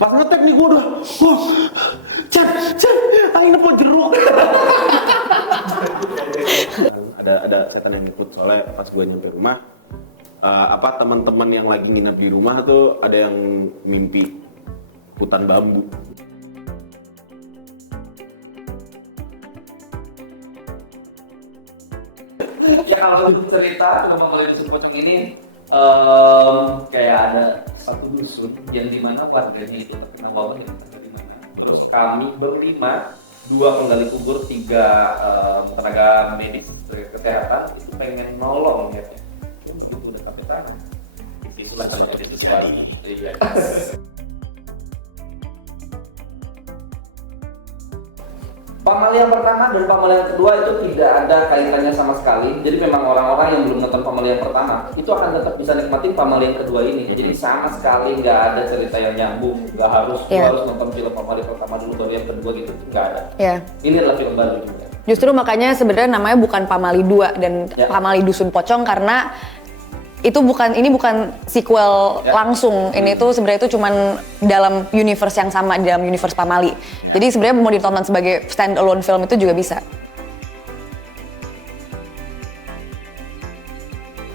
Pas ngetek nih gue udah, wah, Chan, akhirnya po jeruk. ada setan yang ngikut, soalnya pas gue nyampe rumah, teman-teman yang lagi nginep di rumah tuh ada yang mimpi hutan bambu. Ya kalau untuk cerita film Mangga Dusun Pocong ini kayak ada satu dusun yang dimana warganya itu terkena wabah yang entah dari mana. Terus kami berlima, 2 penggali kubur, 3 tenaga medis kesehatan itu pengen nolong ya. Itu begitu udah sampai sana. Itulah kalau sesuatu. Iya. Pamali yang pertama dan Pamali yang kedua itu tidak ada kaitannya sama sekali. Jadi memang orang-orang yang belum nonton Pamali yang pertama itu akan tetap bisa nikmatin Pamali yang kedua ini. Jadi sama sekali nggak ada cerita yang nyambung. Nggak harus harus nonton film Pamali pertama dulu baru yang kedua gitu, nggak ada. Ini adalah film baru juga. Justru makanya sebenarnya namanya bukan Pamali 2 dan Pamali Dusun Pocong karena ini bukan sequel langsung. Ini tuh sebenarnya itu cuman dalam universe yang sama, dalam universe Pamali. Jadi sebenarnya mau ditonton sebagai stand alone film itu juga bisa.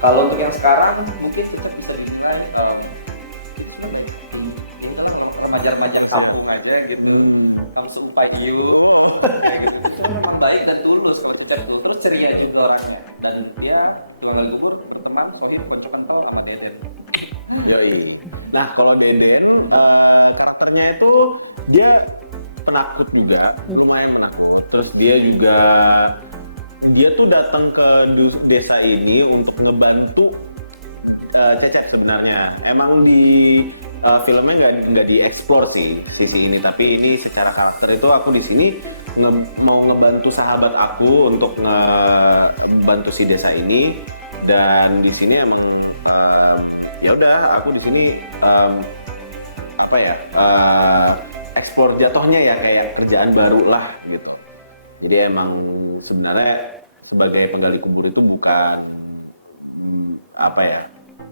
Kalau untuk yang sekarang mungkin kita bisa dinilai remaja-remaja kampung aja gitu, langsung pagi kayak gitu. Itu memang baik dan tulus kalau kita dulu, terus ceria juga orangnya dan dia cuma libur berteman, sorry berteman sama Deden. Yoi. Nah kalau Deden karakternya itu dia penakut juga, lumayan penakut. Terus dia tuh datang ke desa ini untuk ngebantu Cecep sebenarnya. Emang di filmnya nggak dieksplor sih sisi ini, tapi ini secara karakter itu aku di sini mau ngebantu sahabat aku untuk ngebantu si desa ini, dan di sini emang ya udah aku di sini eksplor jatuhnya ya kayak kerjaan baru lah gitu. Jadi emang sebenarnya sebagai penggali kubur itu bukan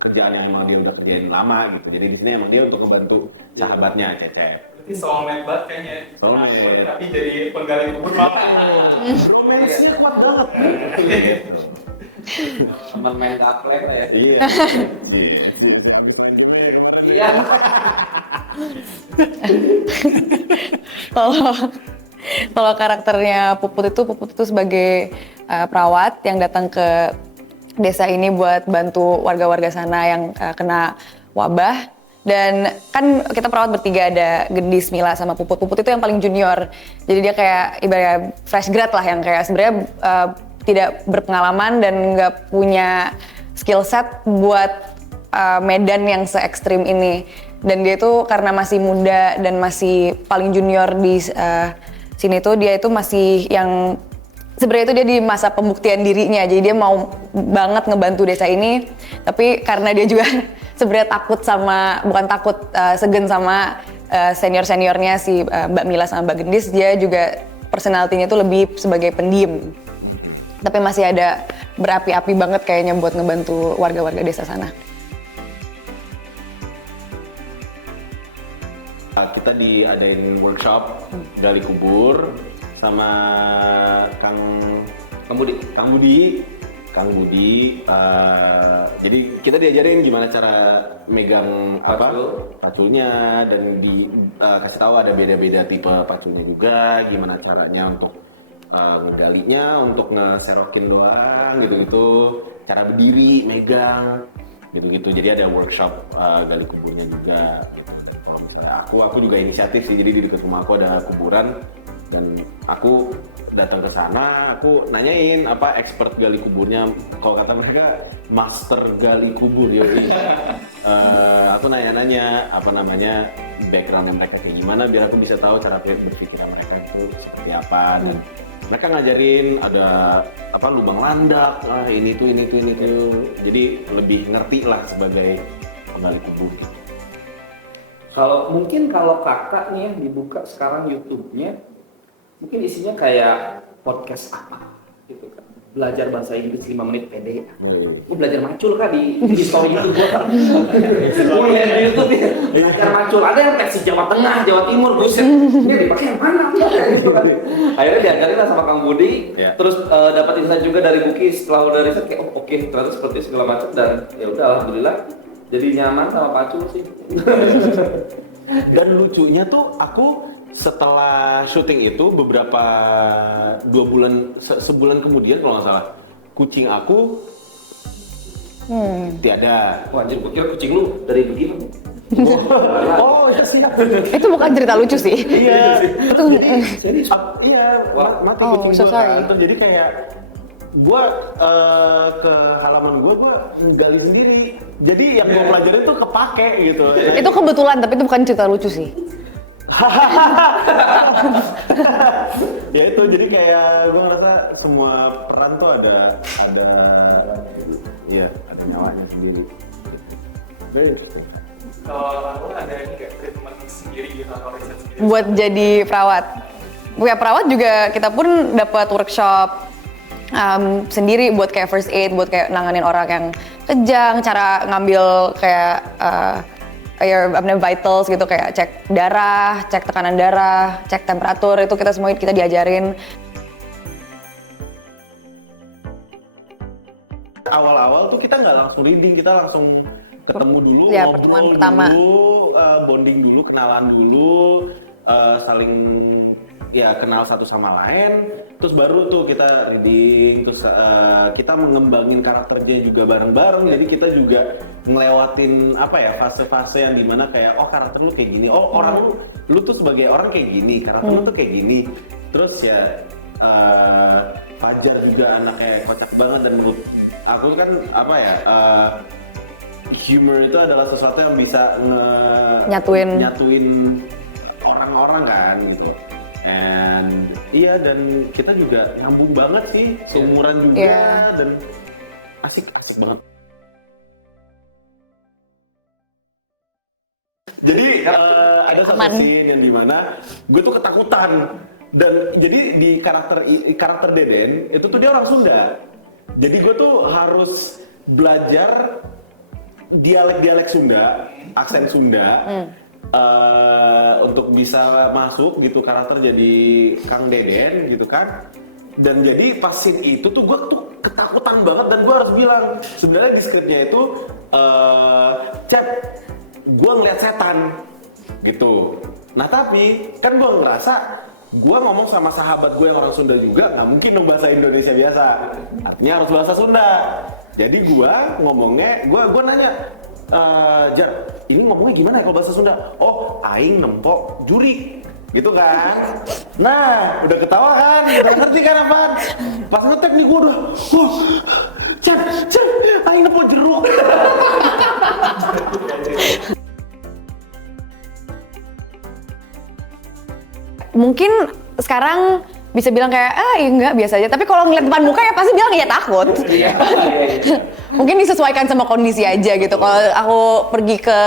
kerjaan yang emang dia udah kerjain lama gitu. Jadi di sini emang dia untuk membantu sahabatnya Cecep. Berarti soulmate banget kayaknya. Soulmate. Tapi jadi penggali kubur malah. Romansnya kuat banget. Gitu. Teman main gaplek lah ya. Iya. Iya. Kalau karakternya Puput itu sebagai perawat yang datang ke desa ini buat bantu warga-warga sana yang kena wabah. Dan kan kita perawat bertiga, ada Gendis, Mila, sama Puput. Puput itu yang paling junior, jadi dia kayak ibaratnya fresh grad lah, yang kayak sebenarnya tidak berpengalaman dan nggak punya skill set buat medan yang se ekstrim ini. Dan dia itu karena masih muda dan masih paling junior di sini tuh, dia itu masih yang sebenarnya itu dia di masa pembuktian dirinya, jadi dia mau banget ngebantu desa ini, tapi karena dia juga sebenarnya segan sama senior-seniornya si Mbak Mila sama Mbak Gendis, dia juga personalitinya itu lebih sebagai pendiam, tapi masih ada berapi-api banget kayaknya buat ngebantu warga-warga desa sana. Kita diadain workshop gali kubur sama Kang Budi. Jadi kita diajarin gimana cara megang paculnya, dan kasih tahu ada beda-beda tipe paculnya juga, gimana caranya untuk ngegalinya, untuk ngeserokin doang gitu-gitu, cara berdiri, megang gitu-gitu. Jadi ada workshop gali kuburnya juga gitu. Kalau misalnya aku juga inisiatif sih, jadi di dekat rumah aku ada kuburan dan aku datang ke sana, aku nanyain expert gali kuburnya. Kalau kata mereka master gali kubur, yoi. Aku nanya backgroundnya mereka kayak gimana, biar aku bisa tahu cara berpikir mereka itu seperti apa. Dan mereka ngajarin ada lubang landak, ini tuh. Jadi lebih ngerti lah sebagai penggali kubur gitu. Kalau kakak nih dibuka sekarang YouTube-nya, mungkin isinya kayak podcast apa gitu kan. belajar bahasa Inggris 5 menit pede. Gue belajar macul kan di story itu gue lihat di YouTube ya, belajar macul. Ada yang teksi Jawa Tengah, Jawa Timur, buset. Ini dipakai yang mana? Gitu kan. Akhirnya diajarin lah sama Kang Budi. Terus dapat insight juga dari Buki setelah udah riset kayak oke, ternyata seperti segala macam dan ya udah alhamdulillah jadi nyaman sama pacul sih. Dan lucunya tuh aku setelah syuting itu beberapa 2 bulan sebulan kemudian kalau nggak salah kucing aku tiada. Wah anjir, gue kira kucing lu dari begini. Oh iya siap. Itu bukan cerita lucu sih. Iya. Itu Iya mati Oh, kucing so gua. sorry. Terus jadi kayak gua ke halaman gua gali sendiri. Jadi yang gua pelajarin tuh kepake gitu. itu kebetulan, tapi itu bukan cerita lucu sih. Ya itu jadi kayak gue ngerasa semua peran tuh ada iya ada nyawanya sendiri. Very interesting. Kalau aku ada ini kayak treatment sendiri gitu atau riset sendiri? Buat jadi perawat. Ya perawat juga kita pun dapat workshop sendiri buat kayak first aid, buat kayak nanganin orang yang kejang, cara ngambil kayak your vitals gitu, kayak cek darah, cek tekanan darah, cek temperatur, itu kita semua kita diajarin. Awal-awal tuh kita nggak langsung reading, kita langsung ketemu dulu, Ya, ngobrol pertemuan pertama. dulu, bonding dulu, kenalan dulu, saling ya kenal satu sama lain, terus baru tuh kita reading, terus kita mengembangin karakternya juga bareng-bareng, jadi kita juga ngelewatin apa ya fase-fase yang dimana kayak oh karakter lu kayak gini, oh orang lu tuh sebagai orang kayak gini, karakter lu tuh kayak gini, terus ya Fajar juga anaknya kocak banget dan menurut aku kan apa ya humor itu adalah sesuatu yang bisa nyatuin orang-orang kan gitu. And iya dan kita juga nyambung banget sih, seumuran juga dan asik banget. Jadi ada satu scene yang dimana gue tuh ketakutan dan jadi di karakter Deden itu tuh dia orang Sunda. Jadi gue tuh harus belajar dialek Sunda, aksen Sunda. Untuk bisa masuk gitu karakter jadi Kang Deden gitu kan. Dan jadi pas scene itu tuh gue tuh ketakutan banget dan gue harus bilang sebenarnya di skripnya itu Chat, gue ngeliat setan gitu. Nah tapi kan gue ngerasa gue ngomong sama sahabat gue yang orang Sunda juga nggak mungkin dong bahasa Indonesia biasa, artinya harus bahasa Sunda. Jadi gue ngomongnya, gue nanya, Jar, ini ngomongnya gimana ya kalau bahasa Sunda? Oh, aing nempok jurik, gitu kan? Nah, udah ketawa kan? Udah ngerti kan apaan? Pas ngetek nih gue udah, Jar, aing nempok jeruk. Mungkin sekarang bisa bilang kayak enggak biasa aja, tapi kalau ngeliat depan muka ya pasti bilang ya takut. Mungkin disesuaikan sama kondisi aja gitu. Kalau aku pergi ke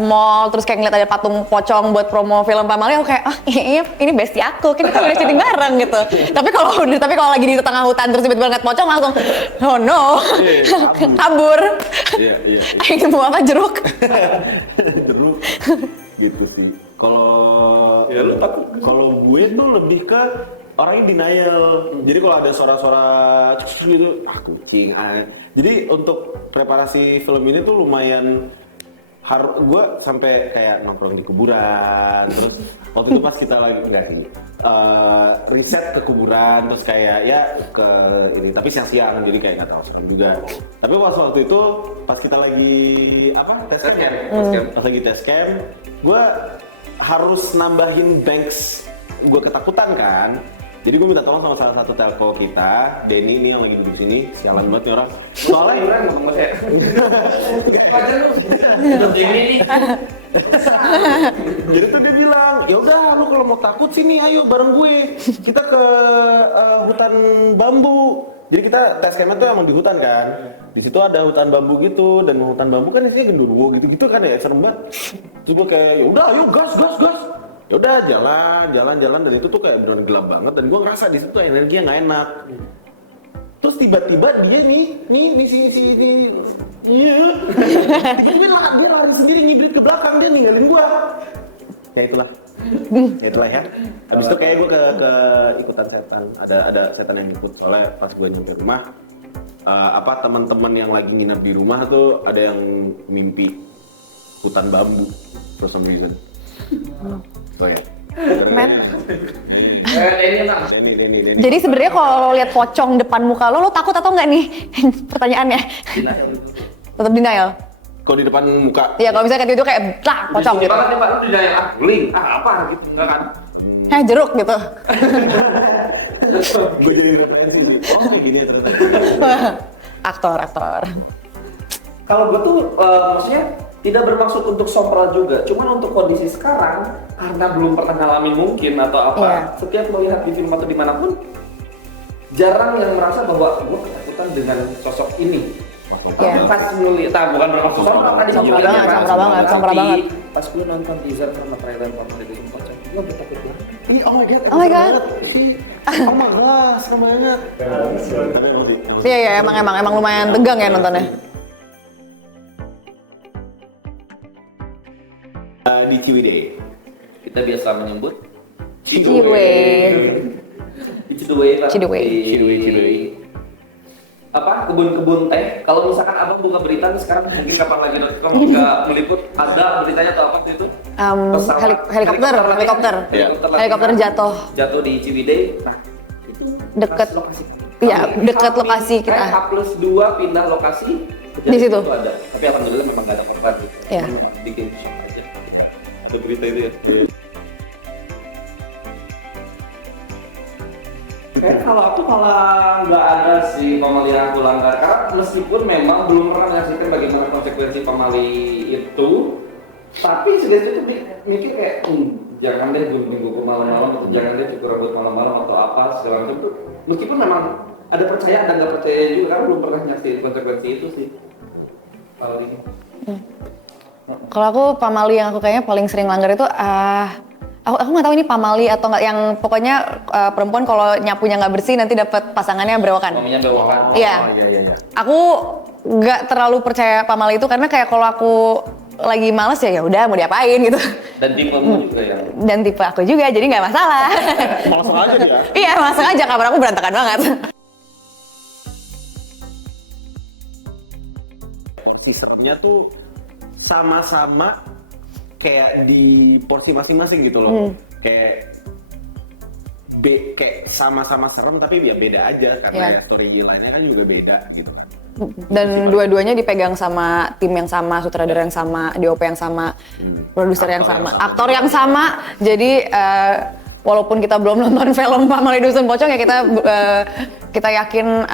mall terus kayak ngeliat ada patung pocong buat promo film Pamali, aku kayak ini bestie aku, kita udah syuting bareng gitu. Tapi kalau lagi di tengah hutan terus tiba-tiba ngeliat pocong langsung oh no, kabur. Iya. Ingin mau apa, jeruk? Jeruk gitu sih. Kalau gue tuh lebih ke orangnya denial. Jadi kalau ada suara-suara gitu, kucing. Jadi untuk preparasi film ini tuh lumayan gue sampai kayak nongkrong di kuburan. Terus waktu itu pas kita lagi riset ke kuburan, terus kayak ya ke ini, tapi siang-siang jadi kayak nggak tahu sekarang juga. Tapi waktu itu pas kita lagi test camp, gue harus nambahin banks gue ketakutan kan. Jadi gue minta tolong sama salah satu telco kita, Denny ini yang lagi duduk sini, sialan banget nih orang. Soalnya jadi tuh dia bilang, ya udah lu kalau mau takut sini ayo bareng gue, kita ke hutan bambu. Jadi kita tes camp tuh emang di hutan kan. Di situ ada hutan bambu gitu, dan hutan bambu kan isinya genderuwo gitu kan ya, serem banget. Terus gue kayak ya udah ayo gas. Ya udah jalan dan itu tuh kayak beneran gelap banget dan gue ngerasa di situ energinya nggak enak. tiba-tiba dia nih ini tiba-tiba dia lari sendiri ngibrit ke belakang, dia ninggalin gua. Ya itulah ya. Habis itu kayak gua ke ikutan setan. Ada setan yang ikut, soalnya pas gua nyampe rumah teman-teman yang lagi nginep di rumah tuh ada yang mimpi hutan bambu for some reason. Oh ya. Men. Ini. Jadi sebenarnya kalau lihat pocong depan muka lo takut atau enggak nih? Pertanyaannya. Tetap denial. Kalau di depan muka. Iya, kalau misalnya kayak pocong. Disuruh banget nih Pak, lu denial guling, apa gitu, enggak kan? Jeruk gitu. Gue jadi referensi gitu. Oh kayak gini ya ternyata. Aktor. Kalau gue tuh maksudnya tidak bermaksud untuk sompral juga, cuman untuk kondisi sekarang karena belum pernah ngalamin mungkin atau apa. Iya. Setiap melihat di film atau dimanapun, jarang yang merasa bahwa gue ketakutan dengan sosok ini. Iya. Pas melihat, bukan bermaksud sompral tadi Sompral banget. Pas gue nonton teaser sama trailer Family Dusun Pocong, gue bertakut banget. Oh my god. Serem banget. Tapi emang sih. Iya, emang lumayan tegang ya nontonnya. Di Ciwidey Kita biasa menyebut Ciwidey. di Cidewey. Cidewey. Apa kebun-kebun teh. Kalau misalkan abang buka berita nih sekarang mungkin kapan lagi .com juga meliput ada beritanya atau apa itu pesawat Helikopter jatuh di Ciwidey. Nah itu Deket. lokasi. Iya, Kami deket lokasi kita. H+2 pindah lokasi Di situ. itu ada, tapi alhamdulillah memang nggak ada korban gitu. Iya. Memang bikin shock aja. ada berita itu ya. Kalau aku malah nggak ada sih pamali yang aku langgar, karena meskipun memang belum pernah menyaksikan bagaimana konsekuensi pamali itu, tapi sebenarnya tuh mikir kayak jangan deh gunting kuku malam-malam, atau jangan deh cukur rambut malam-malam atau apa segala macam tuh. Meskipun memang ada percaya ada nggak percaya juga, karena belum pernah nyaksiin konsekuensi itu sih. Kalau ini. Kalau aku pamali yang aku kayaknya paling sering langgar itu aku nggak tahu ini pamali atau nggak, yang pokoknya perempuan kalau nyapunya nggak bersih nanti dapat pasangannya berewokan. Suaminya bewokan. Iya. Iya. Aku nggak terlalu percaya pamali itu karena kayak kalau aku lagi males ya udah mau diapain gitu. Dan tipemu juga ya. Dan tipe aku juga jadi nggak masalah. Langsung aja dia. Iya, langsung aja, kamar aku berantakan banget. Porsi seremnya tuh sama-sama kayak di porsi masing-masing gitu loh. Kayak sama-sama serem tapi ya beda aja karena story gilanya kan juga beda gitu kan. Dan dua-duanya dipegang sama tim yang sama, sutradara yang sama, DOP yang sama, produser yang sama, aktor yang sama. Jadi walaupun kita belum nonton film Pamali Dusun Pocong ya kita yakin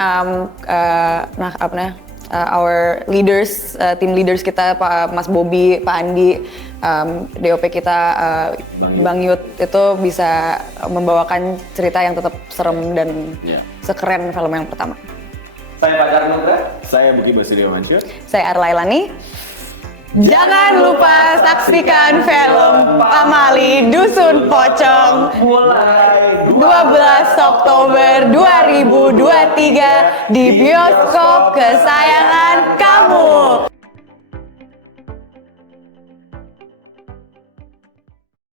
our leaders, team leaders kita Pak Mas Bobby, Pak Andi, DOP kita Bang Yud itu bisa membawakan cerita yang tetap serem dan sekeren film yang pertama. Saya Pak Darnugra. Saya Buki Basudewa Mansyur. Saya Arlailani. Jangan lupa saksikan film Pamali Dusun Pocong Mulai 12 Oktober 2023 di bioskop kesayangan kamu.